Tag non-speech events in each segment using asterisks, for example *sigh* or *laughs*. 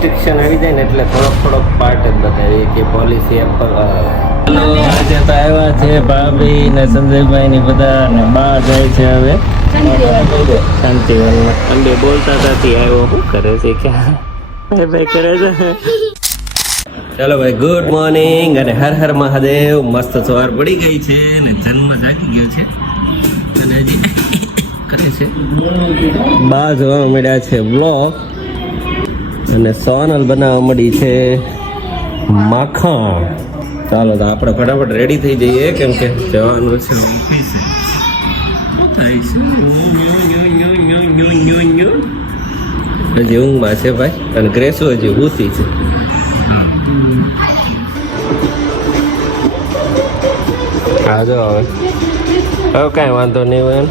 Restriction આવી જાય ને એટલે થોડોક થોડોક પાર્ટ જ બતાવી. કે પોલિસી એપ પર હેલો આજે તો આવ્યા છે ભાભી ને સંજયભાઈ ની બધા ને બા જાય છે હવે. શાંતિ અંડે બોલતા હતા આવ્યો શું કરે છે ક્યાં? ભાઈ ભાઈ કરે છે. ચાલો ભાઈ ગુડ મોર્નિંગ અને હર હર મહાદેવ. મસ્ત સવાર પડી ગઈ છે ને જન્મ જાગી ગયો છે. અને હજી કરે છે. બા જોવા મળ્યા છે બ્લોગ અને સોનલ બનાવવા મળી છે માખણ. ચાલો તો આપણે ફટાફટ રેડી થઈ જઈએ, કેમ કે જવાનું છે. હજી ઊંઘમાં છે ભાઈ, અને ગ્રેસો હજી ઊતી છે. હા, જો હવે. હવે કાંઈ વાંધો નહીં હોય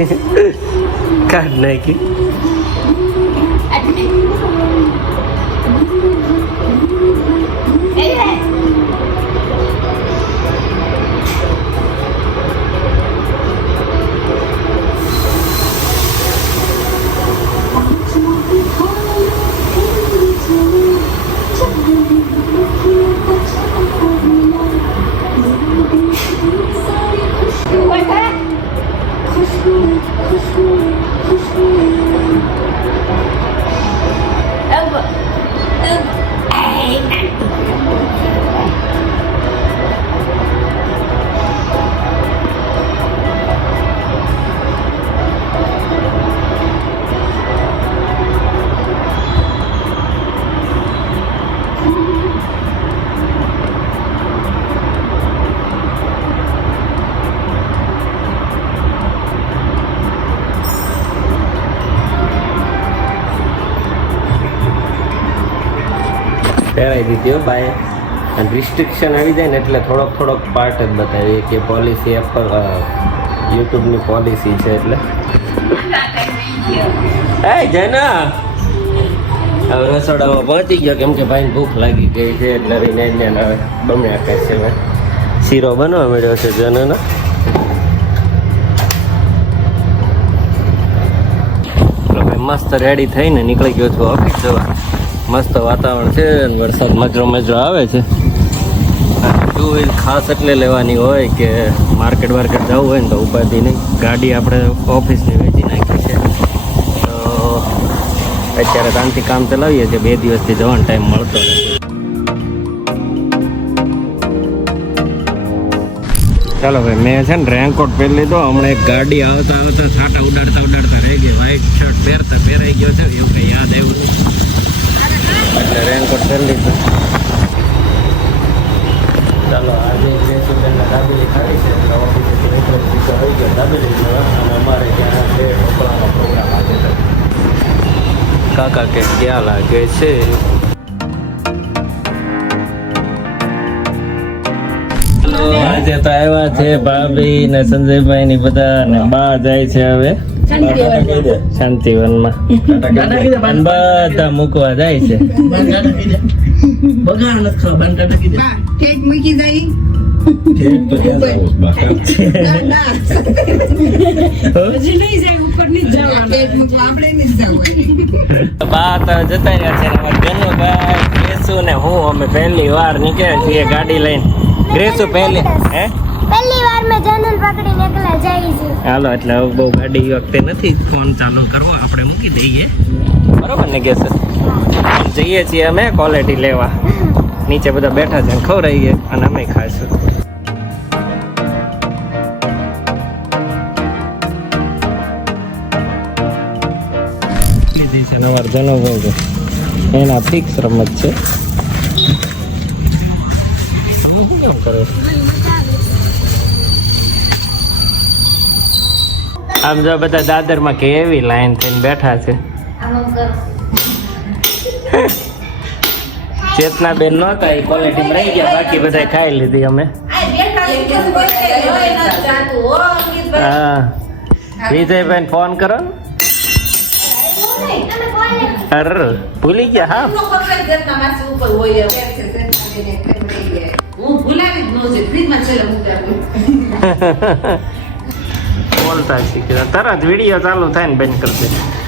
*laughs* એમ પહેરાઈ દીધી બાય. અને રિસ્ટ્રિક્શન આવી જાય ને એટલે થોડોક થોડોક પાર્ટ જ બતાવીએ કે પોલિસી એપલ યુટ્યુબની પોલિસી છે એટલે. એ જના! હવે રસોડામાં પહોંચી ગયો કેમ કે ભાઈને ભૂખ લાગી ગઈ છે એટલે રહીને હવે બમ્યા કરશે હવે. શીરો બનવા મળ્યો છે જનનો. મસ્ત રેડી થઈને નીકળી ગયો છું ઓફિસ જવા. મસ્ત વાતાવરણ છે વરસાદ મજરો મજરો આવે છે. ટુ વ્હીલ ખાસ એટલે લેવાની હોય કે માર્કેટ વાર્કેટ જવું હોય ને તો ઉપાધિ નહીં. ગાડી આપણે ઓફિસની વેચી નાખી છે. તો અત્યારે શાંતિ કામ ચલાવીએ છીએ. બે દિવસથી જવાનો ટાઈમ મળતો નથી. ચાલો ભાઈ, મેં છે ને રેનકોટ પહેરી લીધો. હમણાં એક ગાડી આવતા આવતા છાટા ઉડાડતા ઉડાડતા રહી ગઈ. વ્હાઈટ શર્ટ પહેરતા પહેરાઈ ગયો છે. એવું કંઈ યાદ આવ્યું? એટલે રેનકોટ પહેરી લીધું. ચાલો આજે જે સુધીના દાબેલી ખાવી છે એટલે ઓફિસેથી નીકળે પીછો આવી ગયો. દાબેલી લેવા અને અમારે ત્યાં બે ઢોકળાનો પ્રોગ્રામ આજે કાકા કે ક્યાં લાગે છે? આજે તો આવ્યા છે ભાભી ને સંજયભાઈ ની બધા ને બા જાય છે હવે. શાંતિવનમાં. માં બધા મૂકવા જાય છે. મૂકી જાય હું અમે પહેલી વાર નીકળ્યા છીએ ગાડી લઈને. ગ્રેસુ પહેલી હે? પહેલી વાર મેં જનન પકડીને એકલા જઈ છે. હાલો, એટલે બહુ ગાડી વખતે નથી ફોન ચાલુ કરવો. આપણે મૂકી દઈએ. બરોબર ને ગેસ? જઈએ છીએ અમે ક્વોલિટી લેવા. નીચે બધા બેઠા છે, ખવડાવીએ અને અમે છે નવાર જનોભાઈ એના ફિક્સ રમત છે. આમ જો બધા દાદરમાં કેવી લાઈન થઈને બેઠા છે. *laughs* ચેતના બેન નહોતા એ ક્વોલિટીમાં રહી ગયા બાકી બધા ખાઈ લીધી અમે. હા. વિજયભાઈ ફોન કરો ને. અર ભૂલી ગયા હા. હું ભૂલાવી જ ન છે ફ્રીજમાં છેલ્લે મૂકતા હોય. *laughs* બોલતા શીખી તરત વીડિયો ચાલુ થાય ને બંધ કરી દે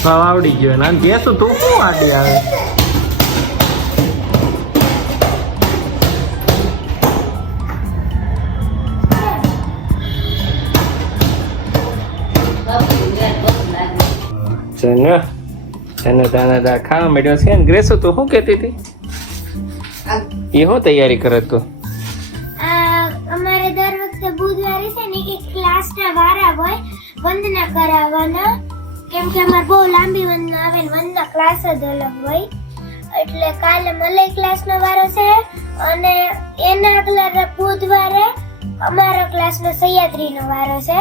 ભાવ આવડી ગયો ને બેસું તું શું આડી આવે ચને તને તને ખાવા મળ્યો છે ને ગ્રેસો તું શું કહેતી હતી એ હું તૈયારી કરે તો? અમારે દર વખતે બુધવારે છે ને એક ક્લાસના વારા હોય, વંદના કરાવવાના. કેમ કે અમારે બહુ લાંબી વંદના આવે ને વંદના ક્લાસ જ અલગ હોય. એટલે કાલે મલય ક્લાસનો વારો છે અને એના આગલા બુધવારે અમારા ક્લાસનો સહ્યાદ્રીનો વારો છે.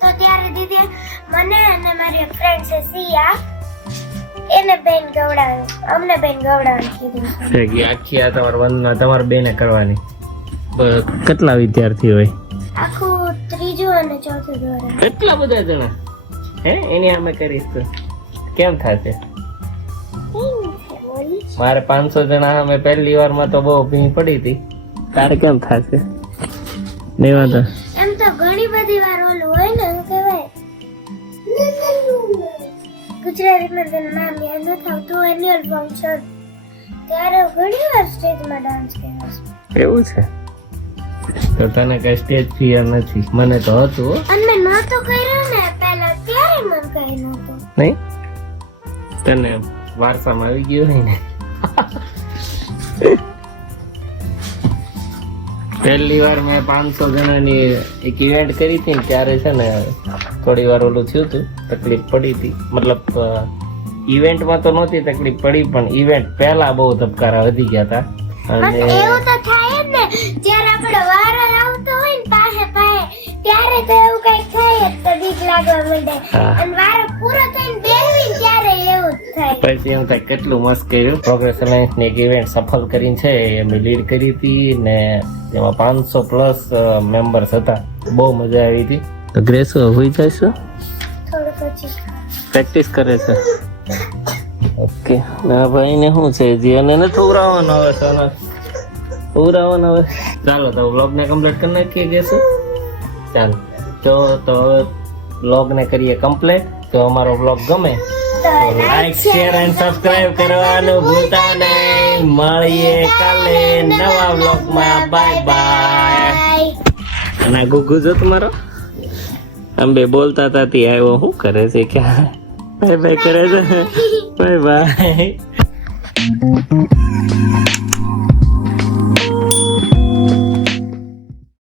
તો ત્યારે દીદી, મને અને મારી ફ્રેન્ડ છે સિયા એને બેન ગવડાવ્યો અમને બેન ગવડાવવાનું કીધું ભેગી આખી આ તમારે વંદના તમારે બેને કરવાની. કેટલા વિદ્યાર્થી હોય? આખું ત્રીજું અને ચોથું ધોરણ. કેટલા બધા જણા? હે એની અમે કરીશ તો. કેમ થશે? મારે પાંચસો જણા અમે પહેલી વારમાં તો બહુ ભીણ પડી હતી. તારે કેમ થશે? નહીં વાંધો. એમ તો ઘણી બધી વાર ઓલું હોય ને ગુજરાતીમાં તેનું નામ યાદ ન થતું એન્યુઅલ ફંક્શન ત્યારે ઘણી વાર સ્ટેજમાં ડાન્સ કર્યો છે. એવું છે? તો તને કઈ સ્ટેજ ફિયર નથી. મને તો હતું અને મેં નહોતો કર્યો ને પહેલા ત્યારે મને કઈ નહોતું. નહીં? તને વારસામાં આવી ગયું હોય ને? પહેલી વાર મેં પાંચસો જણાની એક ઇવેન્ટ કરી હતી ત્યારે છે ને થોડી વાર ઓલું થયું હતું તકલીફ પડી હતી. મતલબ ઇવેન્ટમાં તો નહોતી તકલીફ પડી પણ ઇવેન્ટ પહેલા બહુ ધબકારા વધી ગયા હતા. અને એવું તો થાય જ ને જ્યારે આપણે વારો આવતો હોય ને પાસે પાસે ત્યારે તો એવું કંઈક થાય જ તો બીક લાગવા માંડે. અને વારો પૂરો થઈને બેસી ને ત્યારે એવું જ થાય પછી એમ થાય કેટલું મસ્ત કર્યું. પ્રોગ્રેસ અલાયન્સની એક ઇવેન્ટ સફળ કરીને છે એ અમે લીડ કરી હતી ને એમાં પાંચસો પ્લસ મેમ્બર્સ હતા. બહુ મજા આવી હતી. તો ગ્રેસ હોઈ જઈશું થોડુંક પ્રેક્ટિસ કરે છે. ઓકે ના ભાઈને શું છે? જી અને નથી ઉરાવવાનો હવે સોના. ઉરાવવાનો હવે. ચાલો તો વ્લોગને કમ્પ્લીટ કરી નાખીએ ગેસો ચાલો. તો તો હવે વ્લોગને કરીએ કમ્પ્લીટ તો અમારો વ્લોગ ગમે? લાઈક શેર એન્ડ સબસ્ક્રાઇબ કરવાનું ભૂલતા નહીં. મળીએ કાલે નવા વ્લોગમાં બાય બાય આ ગુગુ જો તમારો? બે બોલતા હતા તે આવ્યો. શું કરે છે ક્યાં? બાય બાય કરે છે. *laughs* Bye bye *laughs*